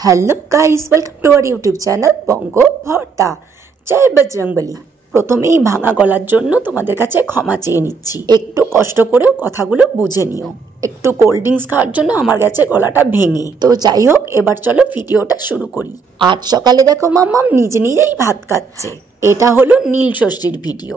Hello guys, welcome to our YouTube channel Bongo Bharta. जय बजरंगबली। প্রথমেই ভাঙা গলার জন্য তোমাদের কাছে ক্ষমা চেয়ে নিচ্ছি। একটু কষ্ট করেও কথাগুলো বুঝে নিও। একটু কোল্ড ড্রিঙ্কস খাওয়ার জন্য আমার গেছে গলাটা ভেঙে। তো যাই হোক, এবার চলো ভিডিওটা শুরু করি। আজ সকালে দেখো মাম্মাম নিজে নিজেই ভাত খাচ্ছে। এটা হলো নীল ষষ্ঠীর ভিডিও।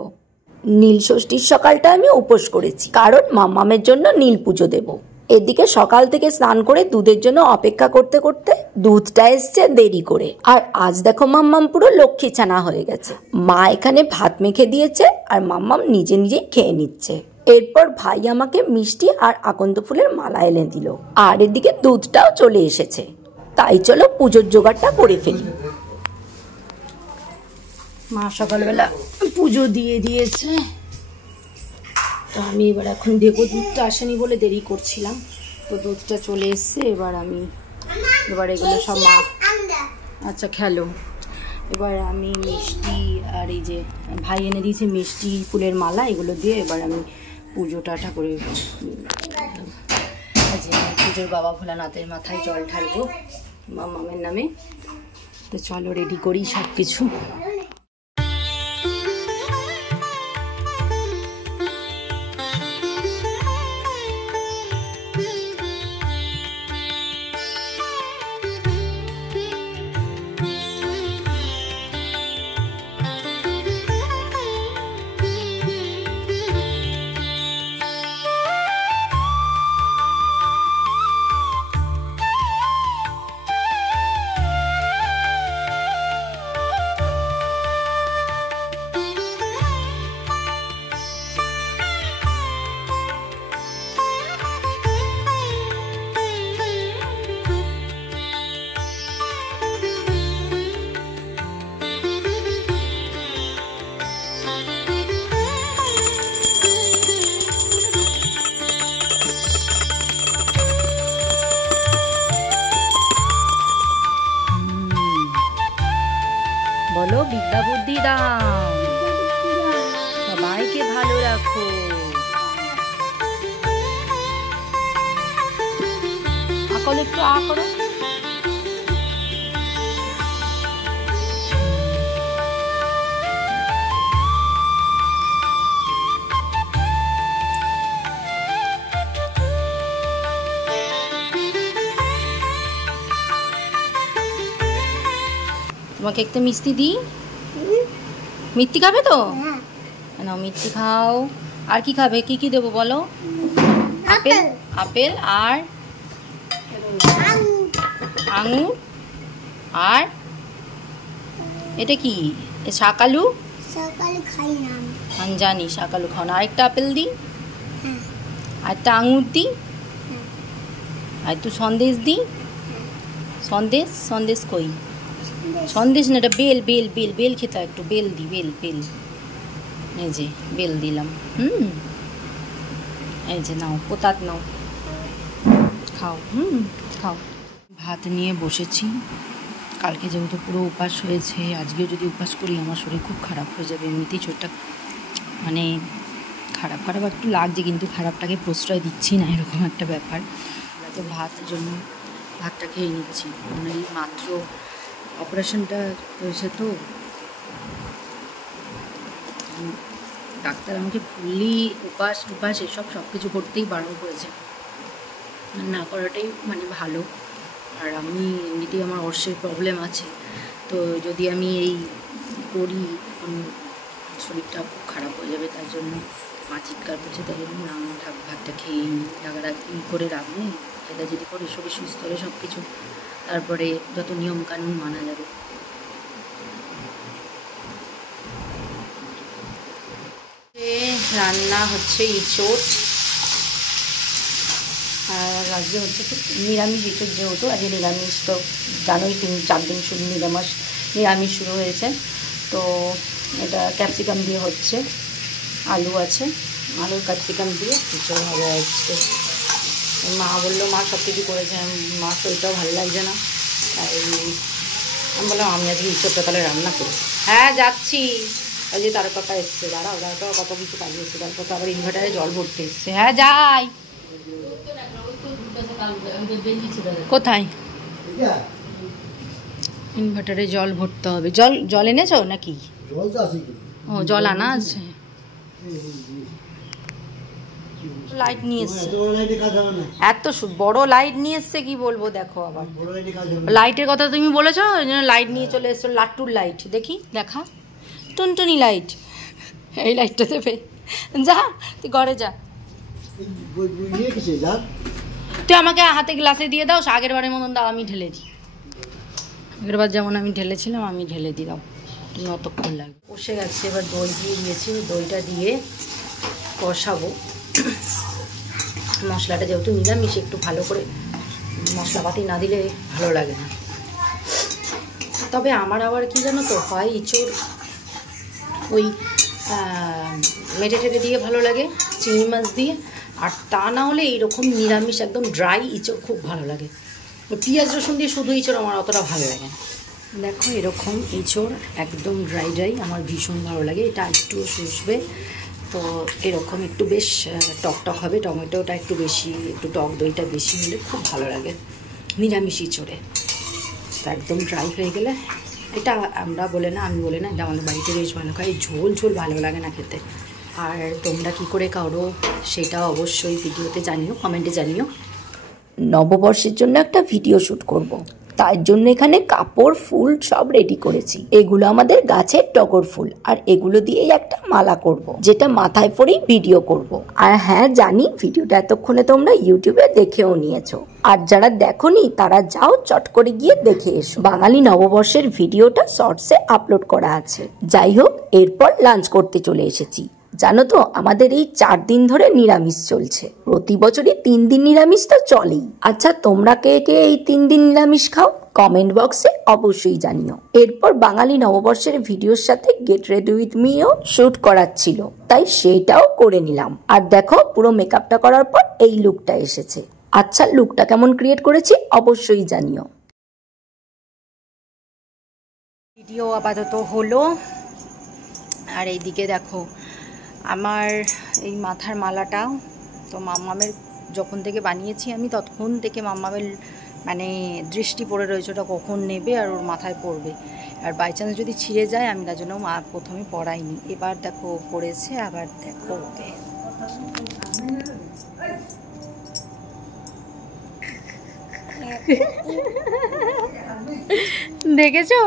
নীল ষষ্ঠীর সকালটা আমি উপোস করেছি, কারণ মাম্মামের জন্য নীল পুজো দেবো। এদিকে সকাল থেকে স্নান করে দুধের জন্য অপেক্ষা করতে করতে দুধটা এসছে দেরি করে। আর আজ দেখো মাম্মাম পুরো লক্ষ্মী ছানা হয়ে গেছে। মা এখানে ভাত মেখে দিয়েছে আর মাম্মাম নিজে নিজেই খেয়ে নিচ্ছে। এরপর ভাই আমাকে মিষ্টি আর আকন্দ ফুলের মালা এনে দিল। আর এদিকে দুধটাও চলে এসেছে। তাই চলো পুজোর জোগাড়টা করে ফেলি। মা সকালবেলা পুজো দিয়ে দিয়েছে, তো আমি এবার এখন দেখবো। দুধটা আসেনি বলে দেরি করছিলাম, তো দুধটা চলে এসছে। এবার এগুলো সব মা আচ্ছা খেলো। এবার আমি মিষ্টি আর এই যে ভাই এনে দিয়েছে মিষ্টি ফুলের মালা, এগুলো দিয়ে এবার আমি পুজোটা ঠাকুরের পুজোর বাবা ভোলানাথের মাথায় জল ঢালবো মামামের নামে। তো চলো রেডি করি সব কিছু। বলো বিদ্যা বুদ্ধি দাও, সবাইকে ভালো রাখো। আকল একটু আ করো। তোমাকে একটা মিষ্টি দিই। মিষ্টি খাবে তো? নাও মিষ্টি খাও। আর কি খাবে? কি কি দেবো বলো? আপেল, আপেল আর আঙুর আর এটা কি? শাকালু। শাকালু খাই না আমি জানি, শাকালু খাও না। আরেকটা আপেল দিই, আরেকটা আঙুর দিই, আর একটু সন্দেশ দিই। সন্দেশ, সন্দেশ কই? সন্দেশ না, এটা বেল। বেল বেল বেল খেতে একটু বেল দি, বেল বেল। এই যে বেল দিলাম। এই যে নাও, পোতাত নাও, খাও। খাও। ভাত নিয়ে বসেছি। কালকে যেহেতু পুরো উপাস হয়েছে, আজকেও যদি উপাস করি আমার শরীর খুব খারাপ হয়ে যাবে। এমনিতেই শরীরটা মানে খারাপ খারাপ একটু লাগছে, কিন্তু খারাপটাকে প্রশ্রয় দিচ্ছি না, এরকম একটা ব্যাপার। তো ভাতের জন্য ভাতটা খেয়ে নিচ্ছি। মানে এই মাত্র অপারেশনটা হয়েছে, তো ডাক্তার আমাকে ফুললি উপাস এসব সব কিছু করতেই বারণ করেছে। না করাটাই মানে ভালো। আর আমি এমনিতেই আমার অর্শের প্রবলেম আছে, তো যদি আমি এই করি শরীরটা খুব খারাপ হয়ে যাবে। তার জন্য মা চিৎকার করছে, তাই জন্য না থাক, ভাতটা খেয়ে নিই। টাকাটা ই করে রাখবো, সেটা যদি করে শরীর সুস্থ হলে সব কিছু তারপরে যত নিয়মকানুন মানা যাবে। রান্না হচ্ছে ইঁচড়, আর আজকে হচ্ছে নিরামিষ ইঁচড়। যেহেতু আজকে নিরামিষ, তো জানোই 3-4 দিন শুরু নিরামিষ শুরু হয়েছে। তো এটা ক্যাপসিকাম দিয়ে হচ্ছে, আলু আছে, আলুর ক্যাপসিকাম দিয়ে ইঁচড় হবে আজকে। মা বললো, মা সব কিছু করেছে, মার শরীরটাও ভালো লাগছে না, তাই আমি বললাম আমি আজকে ইঁচড়টা তাহলে রান্না করি। হ্যাঁ যাচ্ছি। ওই যে তার কাকা এসছে, দাঁড়াও তারপর কত কিছু কাজ এসছে, তারপর আবার ইনভার্টারে জল ভরতে এসছে। হ্যাঁ যাই। কোথায়? ইনভার্টারে জল ভরতে হবে। জল এনেছো নাকি? ও জল আনা আছে। লাইট নিয়ে এসছে, এত বড় লাইট নিয়ে এসছে কি বলবো। দেখো আবার লাইটের কথা তুমি বলেছো, ওই জন্য লাইট নিয়ে চলে এসছো। লাট্টুর লাইট দেখি, দেখা টুনটুনি লাইট। এই লাইটটা দেবে, যা তুই ঘরে যা। তুই আমাকে হাতে গ্লাসে দিয়ে দাও, আগের বারের মতন দাও, আমি ঢেলে দিই। আগের বার যেমন আমি ঢেলেছিলাম আমি ঢেলে দিই, দাও তুমি অতক্ষণ লাগবে। কষে গেছে, এবার দই দিয়ে দিয়েছি, দইটা দিয়ে কষাবো। মশলাটা যেহেতু নিরামিষ, একটু ভালো করে মশলাপাতি না দিলে ভালো লাগে না। তবে আমার আবার কি জানো তো, হয় ইঁচড় ওই মেটে টেটে দিয়ে ভালো লাগে, চিংড়ি মাছ দিয়ে, আর তা না হলে এইরকম নিরামিষ একদম ড্রাই ইঁচড় খুব ভালো লাগে। পেঁয়াজ রসুন দিয়ে শুধু ইঁচড় আমার অতটা ভালো লাগে না। দেখো এরকম ইঁচড় একদম ড্রাই ড্রাই আমার ভীষণ ভালো লাগে। এটা একটু শুষবে, তো এরকম একটু বেশ টক টক হবে, টমেটোটা একটু বেশি, একটু টক দইটা বেশি হলে খুব ভালো লাগে নিরামিষ ইঁচড়ে। তো একদম ড্রাই হয়ে গেলে, এটা আমরা বলে না, আমি বলে না, এটা আমাদের বাড়িতে বেশ ভালো খাই। ঝোল ঝোল ভালো লাগে না খেতে। আর তোমরা কি করে করো সেটা অবশ্যই ভিডিওতে জানিও, কমেন্টে জানিও। নববর্ষের জন্য একটা ভিডিও শ্যুট করব। তার জন্য এখানে কাপড় ফুল সব রেডি করেছি। এগুলো আমাদের গাছের টগর ফুল, আর এগুলো দিয়েই একটা মালা করব, যেটা মাথায় পরেই ভিডিও করব। আর হ্যাঁ জানি ভিডিওটা এতক্ষণে তোমরা ইউটিউবে দেখেও নিয়েছো, আর যারা দেখোনি তারা যাও চট করে গিয়ে দেখে এসো। বাঙালি নববর্ষের ভিডিওটা শর্টসে আপলোড করা আছে। যাই হোক, এরপর লাঞ্চ করতে চলে এসেছি। জানো তো আমাদের এই 4 দিন ধরে নিরামিষ চলছে। প্রতি বছরই 3 দিন নিরামিষ তো চলেই। আচ্ছা তোমরা কে কে এই 3 দিন নিরামিষ খাও কমেন্ট বক্সে অবশ্যই জানিও। এরপর বাঙালি নববর্ষের ভিডিওর সাথে গেট রেডি উইথ মিও শুট করাচ্ছিল, তাই সেটাও করে নিলাম। আর দেখো পুরো মেকআপটা করার পর এই লুকটা এসেছে। আচ্ছা লুকটা কেমন ক্রিয়েট করেছি অবশ্যই জানিও। ভিডিও আপাতত হলো। আর এইদিকে দেখো আমার এই মাথার মালাটা তো মাম্মামের যখন থেকে বানিয়েছি আমি, ততক্ষণ থেকে মাম্মামের মানে দৃষ্টি পড়ে রয়েছে ওটা কখন নেবে আর ওর মাথায় পড়বে। আর বাই চান্স যদি ছিঁড়ে যায়, আমি তার জন্য মা প্রথমে পড়াইনি। এবার দেখো পড়েছে, আবার দেখো ওকে দেখেছো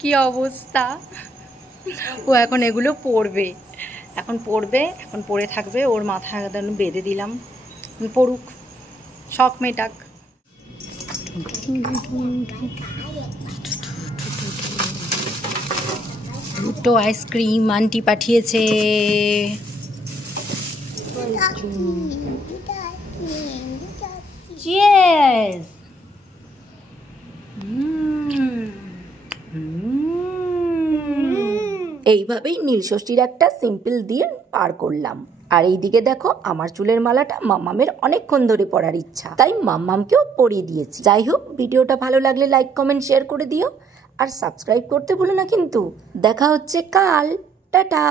কি অবস্থা। ও এখন এগুলো পড়বে, এখন পড়বে, এখন পড়ে থাকবে। ওর মাথা একদম বেঁধে দিলাম, পড়ুক, শখ মেটাক। দুটো আইসক্রিম আন্টি পাঠিয়েছে। চিয়ার্স। এইভাবেই নীলষষ্ঠীর একটা সিম্পল দিন পার করলাম। আর এইদিকে দেখো আমার চুলের মালাটা মাম্মামের অনেকক্ষণ ধরে পরার ইচ্ছা, তাই মাম্মামকেও পরিয়ে দিয়েছি। যাই হোক, ভিডিওটা ভালো লাগলে লাইক কমেন্ট শেয়ার করে দিও, আর সাবস্ক্রাইব করতে ভুলো না কিন্তু। দেখা হচ্ছে কাল, টাটা।